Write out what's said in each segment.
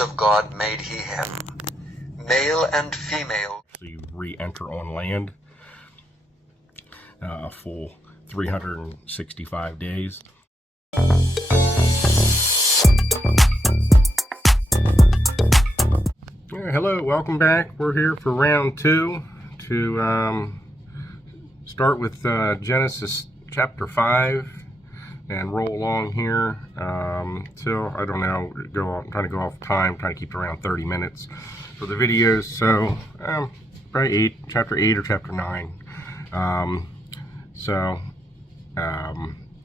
of God made he him, male and female. So you re-enter on land a full 365 days. Hello, welcome back. We're here for round 2 to start with Genesis chapter 5 and roll along here till, I don't know, I'm trying to go off time, trying to keep it around 30 minutes for the videos. So probably chapter 8 or chapter 9.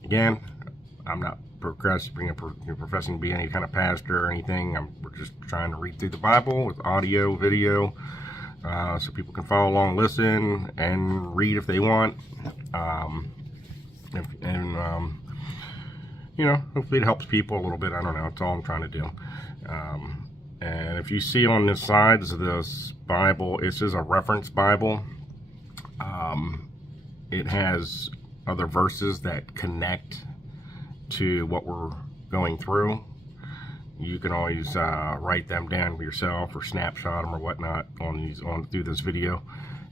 Again, I'm not professing to be any kind of pastor or anything. We're just trying to read through the Bible with audio, video, so people can follow along, listen, and read if they want. Hopefully it helps people a little bit. I don't know. That's all I'm trying to do. And if you see on the sides of this Bible, this is a reference Bible. It has other verses that connect to what we're going through. You can always write them down yourself or snapshot them or whatnot through this video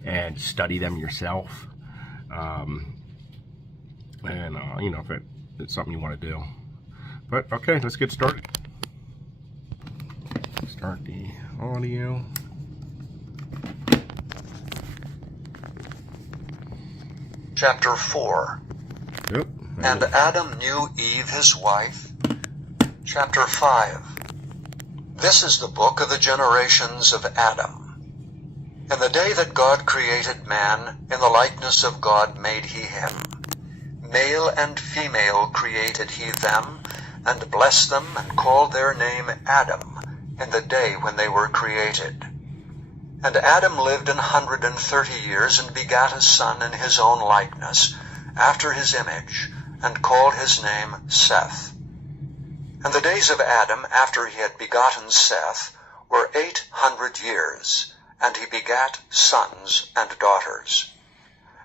and study them yourself. If it's something you want to do. But okay, let's get started. Start the audio. Chapter 4. Yep. And Adam knew Eve his wife. Chapter 5. This is the book of the generations of Adam. In the day that God created man, in the likeness of God made he him. Male and female created he them, and blessed them, and called their name Adam, in the day when they were created. And Adam lived 130 years, and begat a son in his own likeness, after his image, and called his name Seth. And the days of Adam, after he had begotten Seth, were 800 years, and he begat sons and daughters.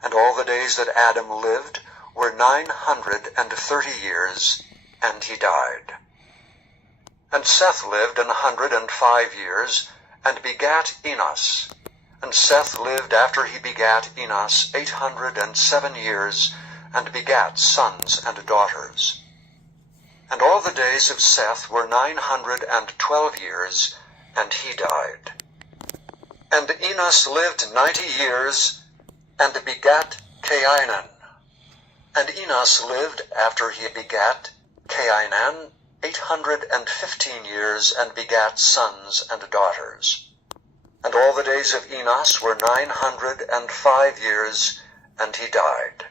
And all the days that Adam lived were 930 years, and he died. And Seth lived 105 years, and begat Enos. And Seth lived after he begat Enos 807 years, and begat sons and daughters. And all the days of Seth were 912 years, and he died. And Enos lived 90 years, and begat Cainan. And Enos lived after he begat Cainan 815 years, and begat sons and daughters. And all the days of Enos were 905 years, and he died.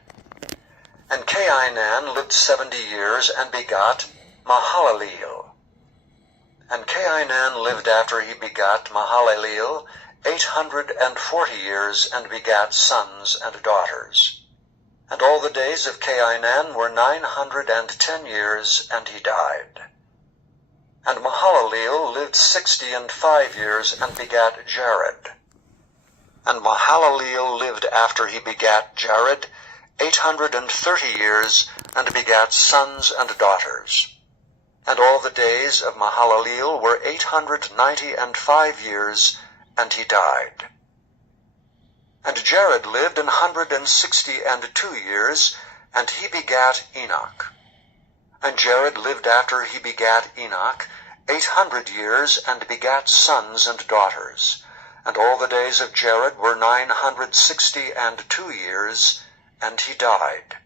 And Cainan lived 70 years, and begot Mahalaleel. And Cainan lived after he begat Mahalaleel 840 years, and begat sons and daughters. And all the days of Cainan were 910 years, and he died. And Mahalaleel lived 65 years, and begat Jared. And Mahalaleel lived after he begat Jared 830 years, and begat sons and daughters. And all the days of Mahalaleel were 895 years, and he died. And Jared lived 162 years, and he begat Enoch. And Jared lived after he begat Enoch 800 years, and begat sons and daughters. And all the days of Jared were 962 years, and he died.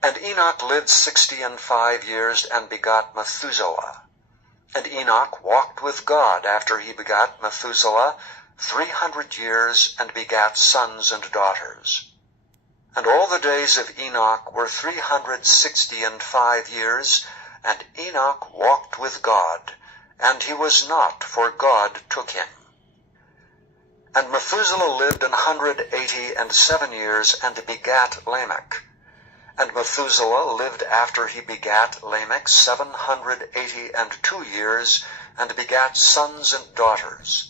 And Enoch lived 65 years, and begot Methuselah. And Enoch walked with God after he begat Methuselah 300 years, and begat sons and daughters. And all the days of Enoch were 365 years, and Enoch walked with God, and he was not, for God took him. And Methuselah lived 187 years, and begat Lamech. And Methuselah lived after he begat Lamech 782 years, and begat sons and daughters.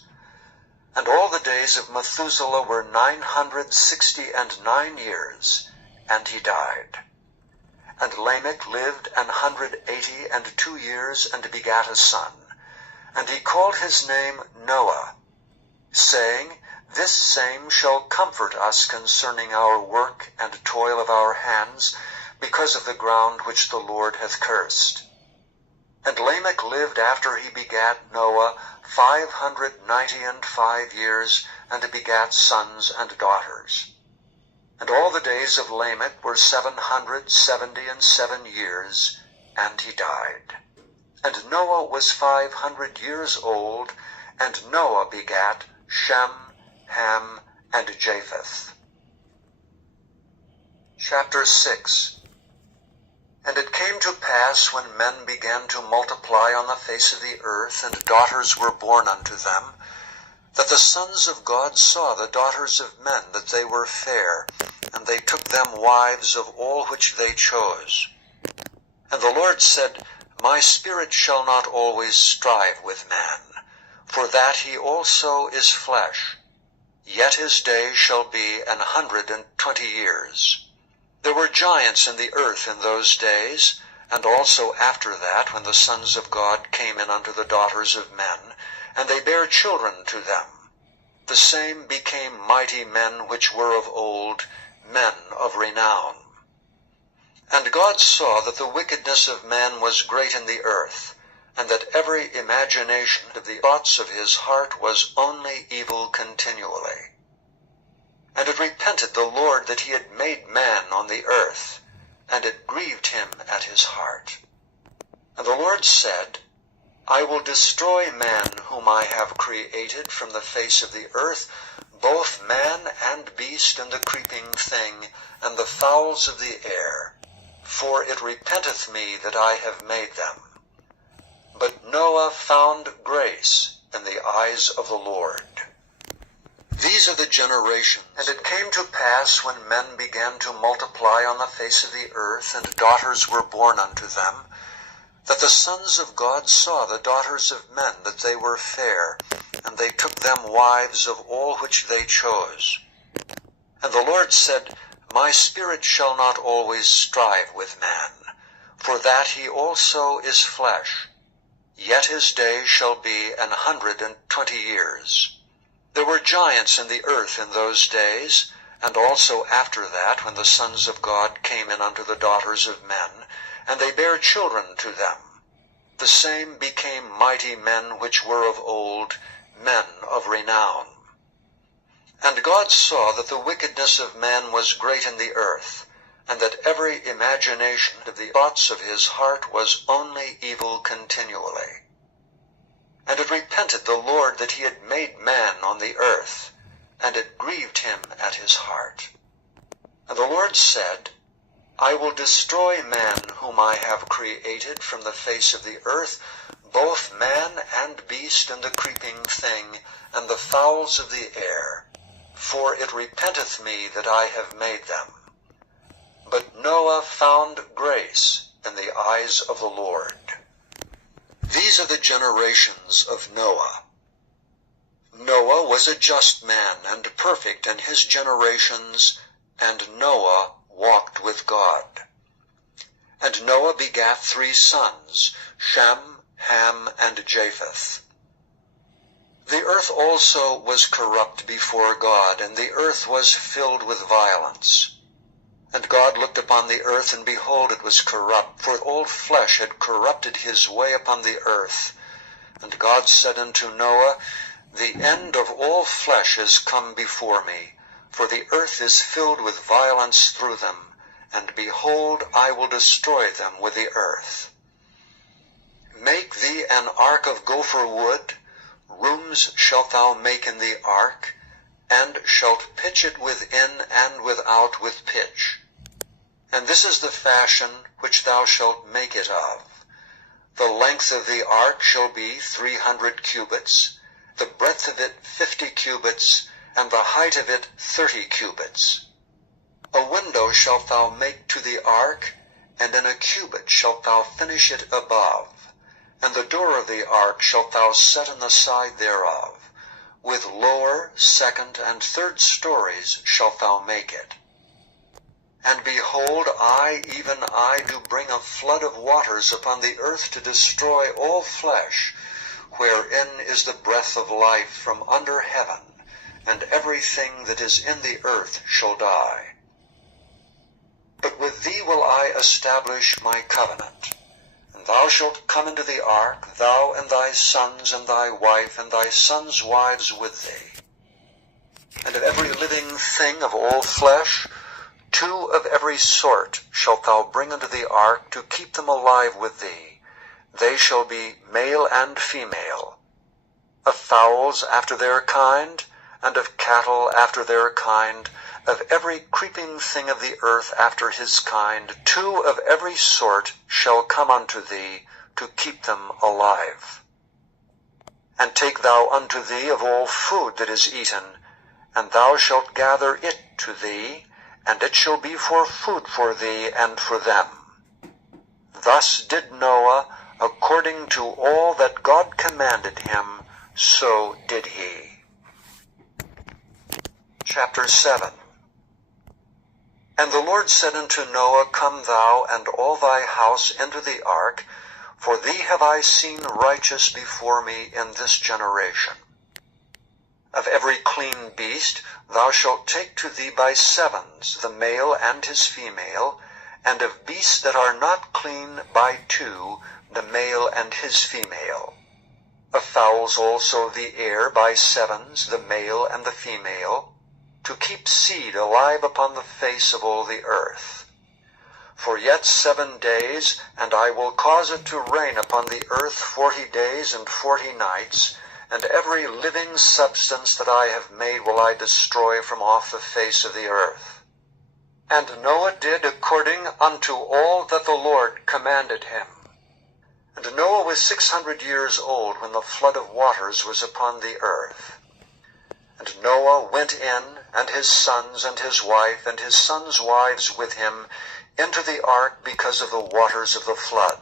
And all the days of Methuselah were 969 years, and he died. And Lamech lived 182 years, and begat a son. And he called his name Noah, saying, This same shall comfort us concerning our work and toil of our hands, because of the ground which the Lord hath cursed. And Lamech lived after he begat Noah 595 years, and begat sons and daughters. And all the days of Lamech were 777 years, and he died. And Noah was 500 years old, and Noah begat Shem, Ham, and Japheth. Chapter 6. And it came to pass, when men began to multiply on the face of the earth, and daughters were born unto them, that the sons of God saw the daughters of men, that they were fair, and they took them wives of all which they chose. And the Lord said, My spirit shall not always strive with man, for that he also is flesh. Yet his days shall be 120 years. There were giants in the earth in those days, and also after that, when the sons of God came in unto the daughters of men, and they bare children to them. The same became mighty men which were of old, men of renown. And God saw that the wickedness of man was great in the earth, and that every imagination of the thoughts of his heart was only evil continually. And it repented the Lord that he had made man on the earth, and it grieved him at his heart. And the Lord said, I will destroy man whom I have created from the face of the earth, both man and beast, and the creeping thing, and the fowls of the air, for it repenteth me that I have made them. But Noah found grace in the eyes of the Lord. These are the generations. And it came to pass, when men began to multiply on the face of the earth, and daughters were born unto them, that the sons of God saw the daughters of men, that they were fair, and they took them wives of all which they chose. And the Lord said, My spirit shall not always strive with man, for that he also is flesh. Yet his days shall be 120 years. There were giants in the earth in those days, and also after that, when the sons of God came in unto the daughters of men, and they bare children to them. The same became mighty men which were of old, men of renown. And God saw that the wickedness of man was great in the earth, and that every imagination of the thoughts of his heart was only evil continually. And it repented the Lord that he had made man on the earth, and it grieved him at his heart. And the Lord said, I will destroy man whom I have created from the face of the earth, both man and beast, and the creeping thing, and the fowls of the air, for it repenteth me that I have made them. But Noah found grace in the eyes of the Lord. These are the generations of Noah. Noah was a just man and perfect in his generations, and Noah walked with God. And Noah begat 3 sons, Shem, Ham, and Japheth. The earth also was corrupt before God, and the earth was filled with violence. And God looked upon the earth, and behold, it was corrupt, for all flesh had corrupted his way upon the earth. And God said unto Noah, The end of all flesh is come before me, for the earth is filled with violence through them, and behold, I will destroy them with the earth. Make thee an ark of gopher wood, rooms shalt thou make in the ark, and shalt pitch it within and without with pitch. And this is the fashion which thou shalt make it of. The length of the ark shall be 300 cubits, the breadth of it 50 cubits, and the height of it 30 cubits. A window shalt thou make to the ark, and in a cubit shalt thou finish it above. And the door of the ark shalt thou set in the side thereof. With lower, second, and third stories shalt thou make it. And behold, I, even I, do bring a flood of waters upon the earth to destroy all flesh, wherein is the breath of life from under heaven, and everything that is in the earth shall die. But with thee will I establish my covenant, and thou shalt come into the ark, thou and thy sons and thy wife and thy sons' wives with thee. And of every living thing of all flesh, 2 of every sort shalt thou bring into the ark to keep them alive with thee. They shall be male and female. Of fowls after their kind, and of cattle after their kind, of every creeping thing of the earth after his kind, 2 of every sort shall come unto thee, to keep them alive. And take thou unto thee of all food that is eaten, and thou shalt gather it to thee, and it shall be for food for thee and for them. Thus did Noah, according to all that God commanded him, so did he. Chapter 7. And the Lord said unto Noah, Come thou and all thy house into the ark, for thee have I seen righteous before me in this generation. Of every clean beast thou shalt take to thee by 7s, the male and his female, and of beasts that are not clean by 2, the male and his female. Of fowls also of the air by 7s, the male and the female, to keep seed alive upon the face of all the earth. For yet 7 days, and I will cause it to rain upon the earth 40 days and 40 nights, and every living substance that I have made will I destroy from off the face of the earth. And Noah did according unto all that the Lord commanded him. And Noah was 600 years old when the flood of waters was upon the earth. And Noah went in, and his sons and his wife and his sons' wives with him, into the ark because of the waters of the flood.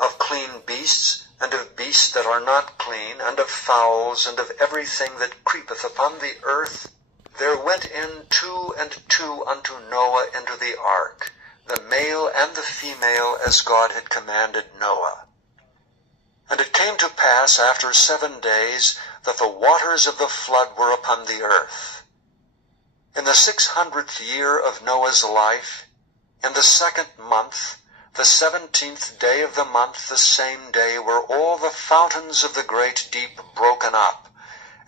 Of clean beasts, and of beasts that are not clean, and of fowls, and of everything that creepeth upon the earth, there went in 2 and 2 unto Noah into the ark, the male and the female, as God had commanded Noah. And it came to pass after 7 days that the waters of the flood were upon the earth. In the 600th year of Noah's life, in the 2nd month, the 17th day of the month, the same day, were all the fountains of the great deep broken up,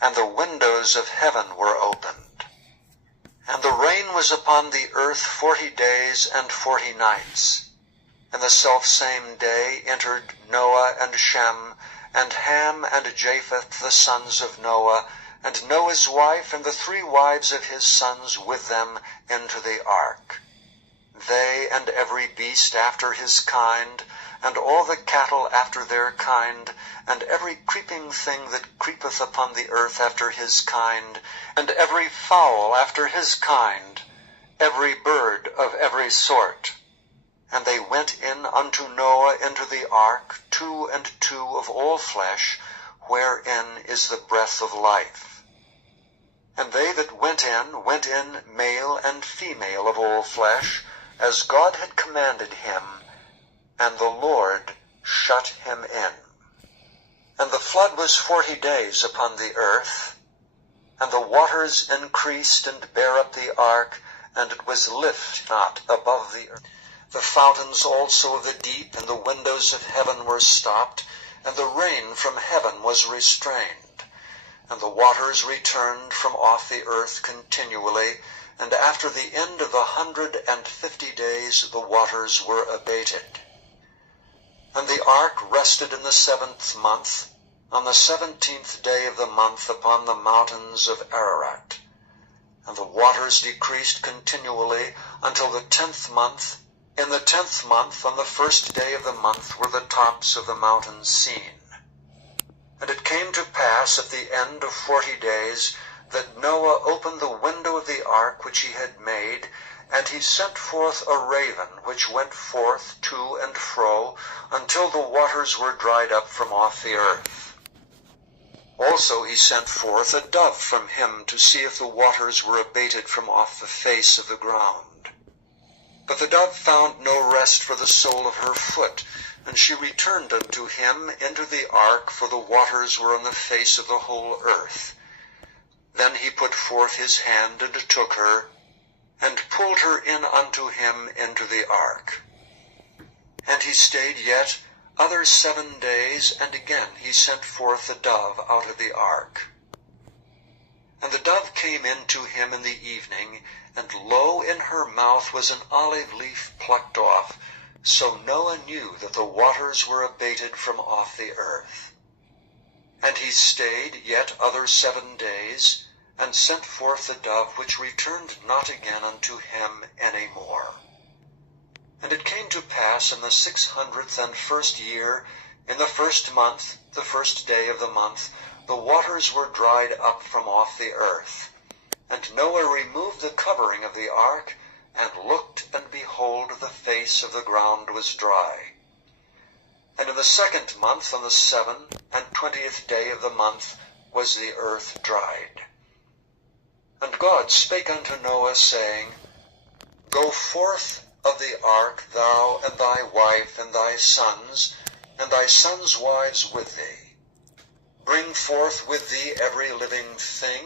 and the windows of heaven were opened. And the rain was upon the earth 40 days and 40 nights. And the selfsame day entered Noah and Shem, and Ham and Japheth, the sons of Noah, and Noah's wife, and the 3 wives of his sons with them, into the ark. They and every beast after his kind, and all the cattle after their kind, and every creeping thing that creepeth upon the earth after his kind, and every fowl after his kind, every bird of every sort. And they went in unto Noah into the ark, 2 and 2 of all flesh, wherein is the breath of life. And they that went in male and female of all flesh, as God had commanded him, and the Lord shut him in. And the flood was 40 days upon the earth, and the waters increased and bare up the ark, and it was lift not above the earth. The fountains also of the deep and the windows of heaven were stopped, and the rain from heaven was restrained. And the waters returned from off the earth continually, and after the end of 150 days the waters were abated. And the ark rested in the 7th month, on the 17th day of the month, upon the mountains of Ararat. And the waters decreased continually until the 10th month. In the 10th month, on the 1st day of the month, were the tops of the mountains seen. And it came to pass at the end of 40 days that Noah opened the window of the ark which he had made, and he sent forth a raven, which went forth to and fro, until the waters were dried up from off the earth. Also he sent forth a dove from him, to see if the waters were abated from off the face of the ground. But the dove found no rest for the sole of her foot, And she returned unto him into the ark, for the waters were on the face of the whole earth. Then he put forth his hand, and took her, and pulled her in unto him into the ark. And he stayed yet other 7 days, and again he sent forth the dove out of the ark. And the dove came in to him in the evening, and lo, in her mouth was an olive leaf plucked off. So Noah knew that the waters were abated from off the earth. And he stayed yet other 7 days, and sent forth the dove, which returned not again unto him any more. And it came to pass in the 601st year, in the 1st month, the 1st day of the month, the waters were dried up from off the earth. And Noah removed the covering of the ark, and looked, and behold, the face of the ground was dry. And in the 2nd month, on the 27th day of the month, was the earth dried. And God spake unto Noah, saying, Go forth of the ark, thou and thy wife, and thy sons wives with thee. Bring forth with thee every living thing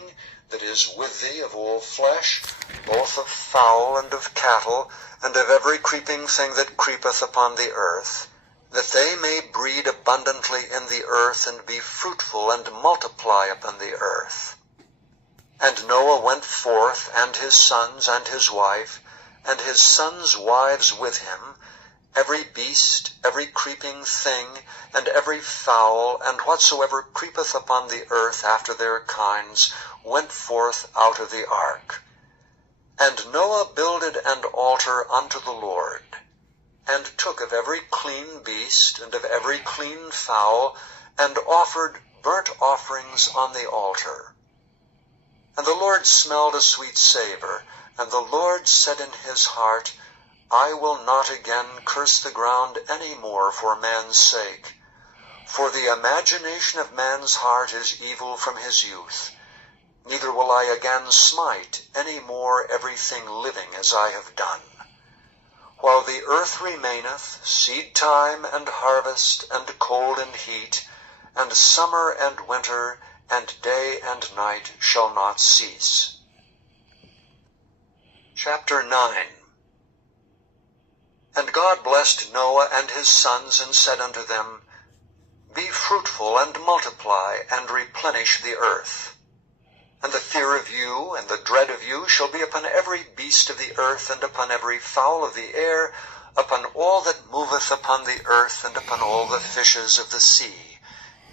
that is with thee of all flesh, both of fowl and of cattle, and of every creeping thing that creepeth upon the earth, that they may breed abundantly in the earth, and be fruitful, and multiply upon the earth. And Noah went forth, and his sons, and his wife, and his sons' wives with him, every beast, every creeping thing, and every fowl, and whatsoever creepeth upon the earth after their kinds, went forth out of the ark. And Noah builded an altar unto the Lord, and took of every clean beast, and of every clean fowl, and offered burnt offerings on the altar. And the Lord smelled a sweet savour, and the Lord said in his heart, I will not again curse the ground any more for man's sake. For the imagination of man's heart is evil from his youth. Neither will I again smite any more everything living as I have done. While the earth remaineth, seed time and harvest, and cold and heat, and summer and winter, and day and night shall not cease. Chapter 9. And God blessed Noah and his sons, and said unto them, Be fruitful, and multiply, and replenish the earth. And the fear of you, and the dread of you, shall be upon every beast of the earth, and upon every fowl of the air, upon all that moveth upon the earth, and upon all the fishes of the sea.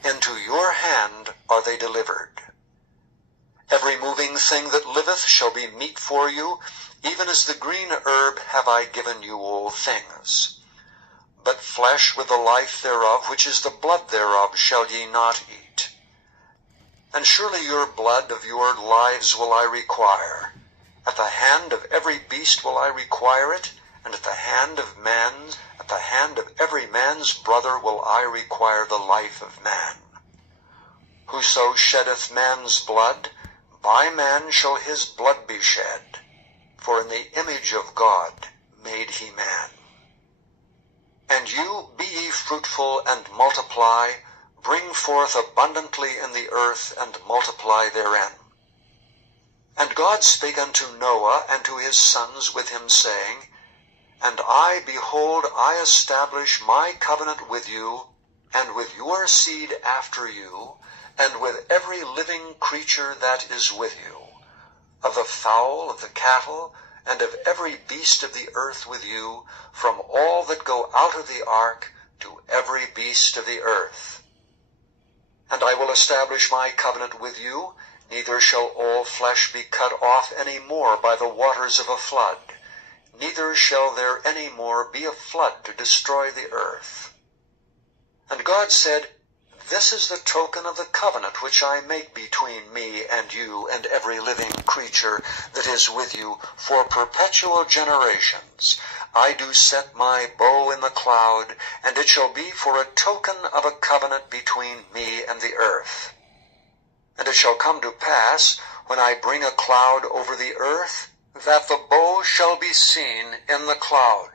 Into your hand are they delivered. Every moving thing that liveth shall be meat for you, even as the green herb have I given you all things. But flesh with the life thereof, which is the blood thereof, shall ye not eat. And surely your blood of your lives will I require. At the hand of every beast will I require it, and at the hand of every man's brother will I require the life of man. Whoso sheddeth man's blood, by man shall his blood be shed. For in the image of God made he man. And you, be ye fruitful, and multiply, bring forth abundantly in the earth, and multiply therein. And God spake unto Noah and to his sons with him, saying, And I, behold, I establish my covenant with you, and with your seed after you, and with every living creature that is with you, of the fowl, of the cattle, and of every beast of the earth with you, from all that go out of the ark to every beast of the earth. And I will establish my covenant with you, neither shall all flesh be cut off any more by the waters of a flood, neither shall there any more be a flood to destroy the earth. And God said, This is the token of the covenant which I make between me and you and every living creature that is with you for perpetual generations. I do set my bow in the cloud, and it shall be for a token of a covenant between me and the earth. And it shall come to pass, when I bring a cloud over the earth, that the bow shall be seen in the cloud.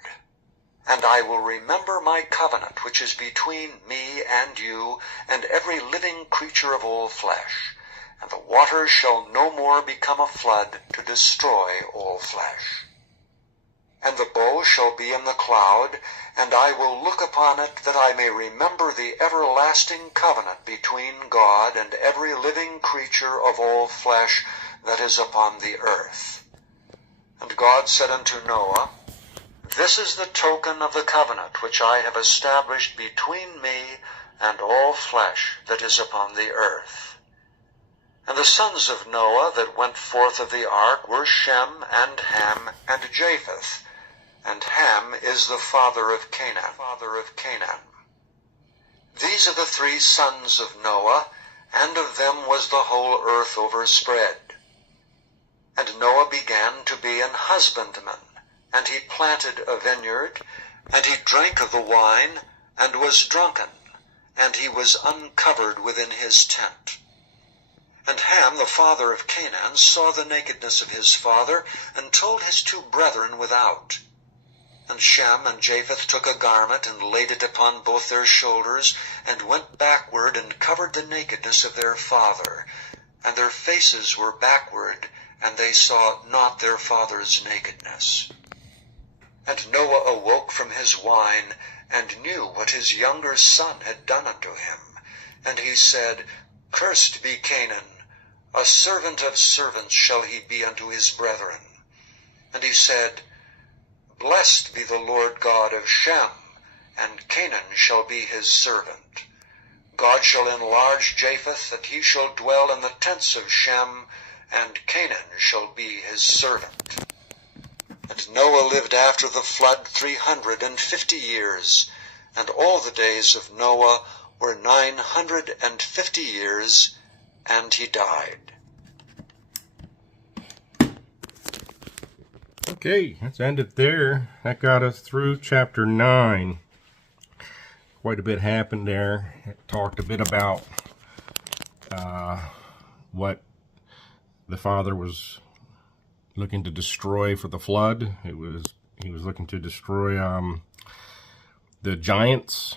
And I will remember my covenant which is between me and you and every living creature of all flesh. And the waters shall no more become a flood to destroy all flesh. And the bow shall be in the cloud, and I will look upon it, that I may remember the everlasting covenant between God and every living creature of all flesh that is upon the earth. And God said unto Noah, This is the token of the covenant which I have established between me and all flesh that is upon the earth. And the sons of Noah that went forth of the ark were Shem, and Ham, and Japheth. And Ham is the father of Canaan. These are the 3 sons of Noah, and of them was the whole earth overspread. And Noah began to be an husbandman, and he planted a vineyard, and he drank of the wine, and was drunken, and he was uncovered within his tent. And Ham, the father of Canaan, saw the nakedness of his father, and told his 2 brethren without. And Shem and Japheth took a garment, and laid it upon both their shoulders, and went backward, and covered the nakedness of their father. And their faces were backward, and they saw not their father's nakedness. And Noah awoke from his wine, and knew what his younger son had done unto him. And he said, Cursed be Canaan, a servant of servants shall he be unto his brethren. And he said, Blessed be the Lord God of Shem, and Canaan shall be his servant. God shall enlarge Japheth, that he shall dwell in the tents of Shem, and Canaan shall be his servant. And Noah lived after the flood 350 years, and all the days of Noah were 950 years, and he died. Okay, let's end it there. That got us through chapter 9. Quite a bit happened there. It talked a bit about what the father was looking to destroy for the flood. He was looking to destroy the giants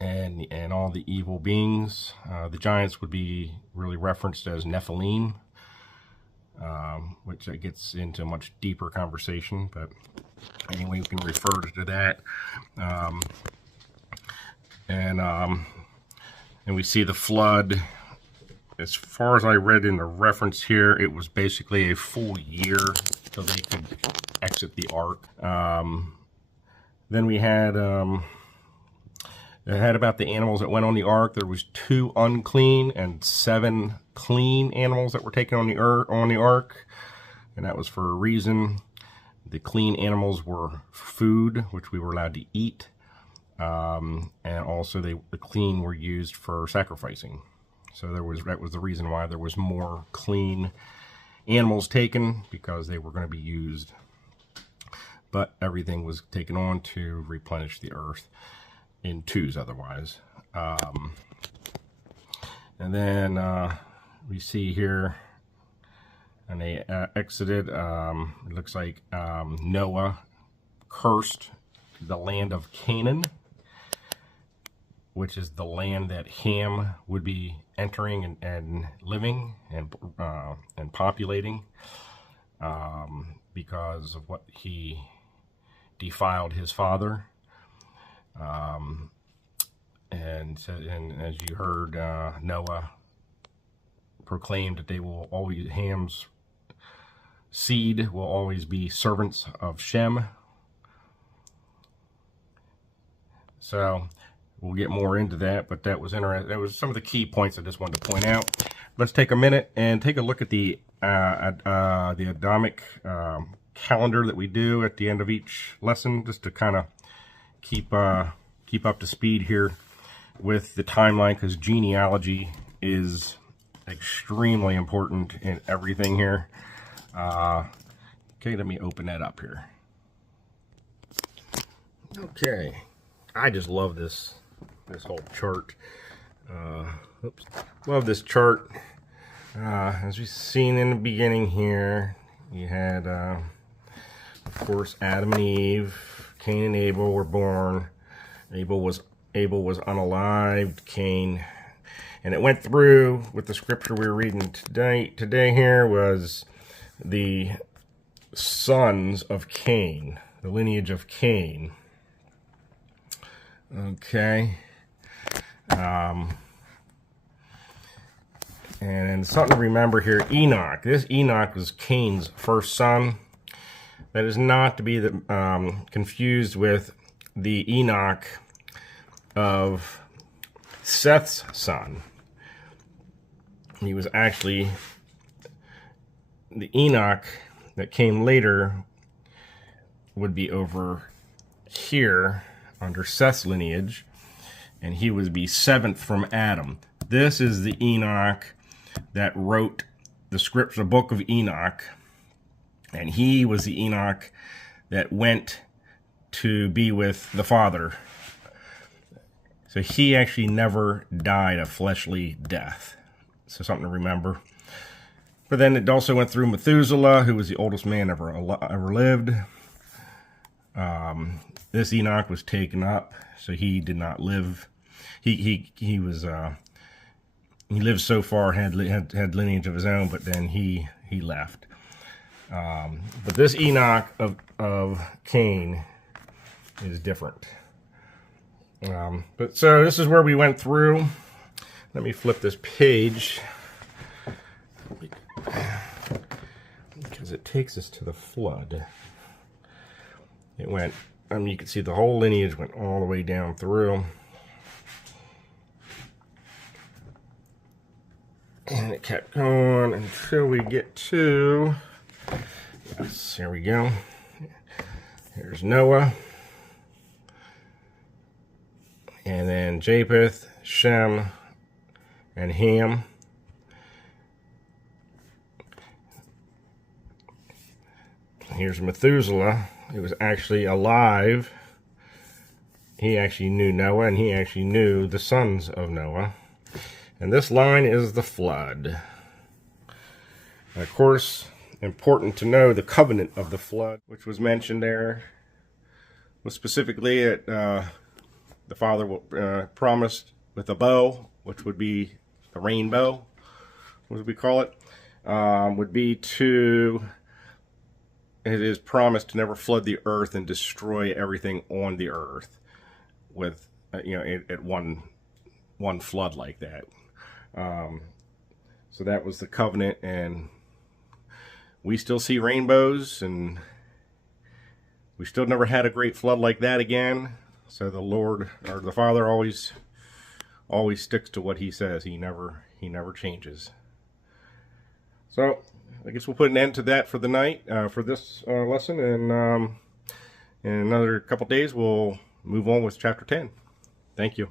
and all the evil beings. The giants would be really referenced as Nephilim, which gets into a much deeper conversation, but anyway, we can refer to that. And we see the flood. As far as I read in the reference here, it was basically a full year so they could exit the ark. Then we had about the animals that went on the ark. There was 2 unclean and 7 clean animals that were taken on the ark, and that was for a reason. The clean animals were food, which we were allowed to eat, and also the clean were used for sacrificing. So that was the reason why there was more clean animals taken, because they were going to be used. But everything was taken on to replenish the earth in 2s otherwise. And then we see here, and they exited. It looks like Noah cursed the land of Canaan, which is the land that Ham would be entering and living and populating, because of what he defiled his father. And as you heard, Noah proclaimed that Ham's seed will always be servants of Shem. So we'll get more into that, but that was interesting. That was some of the key points I just wanted to point out. Let's take a minute and take a look at the Adamic calendar that we do at the end of each lesson, just to kind of keep up to speed here with the timeline, because genealogy is extremely important in everything here. Okay, let me open that up here. Okay, I just love this whole chart. Oops, love this chart. As we've seen in the beginning here, you had, of course, Adam and Eve, Cain and Abel were born. Abel was unalived. Cain, and it went through with the scripture we were reading today here was the sons of Cain, the lineage of Cain. Okay. And something to remember here, Enoch. This Enoch was Cain's first son. That is not to be confused with the Enoch of Seth's son. He was actually the Enoch that came later would be over here under Seth's lineage, and he would be seventh from Adam. This is the Enoch that wrote the scripture, the book of Enoch, and he was the Enoch that went to be with the Father. So he actually never died a fleshly death. So something to remember. But then it also went through Methuselah, who was the oldest man ever lived. This Enoch was taken up, so he did not live. He lived so far, had lineage of his own, but then he left. But this Enoch of Cain is different. But so this is where we went through. Let me flip this page because it takes us to the flood. It went, you can see the whole lineage went all the way down through. And it kept going until we get to, yes, here we go. Here's Noah. And then Japheth, Shem, and Ham. Here's Methuselah. He was actually alive. He actually knew Noah, and he actually knew the sons of Noah. And this line is the flood. And of course, important to know the covenant of the flood, which was mentioned there, was specifically at the Father promised with a bow, which would be the rainbow, what do we call it, would be to, it is promised to never flood the earth and destroy everything on the earth with, at one flood like that. So that was the covenant, and we still see rainbows, and we still never had a great flood like that again. So the Lord, or the Father, always sticks to what He says. He never changes. So I guess we'll put an end to that for the night, for this lesson, and in another couple days we'll move on with chapter 10. Thank you.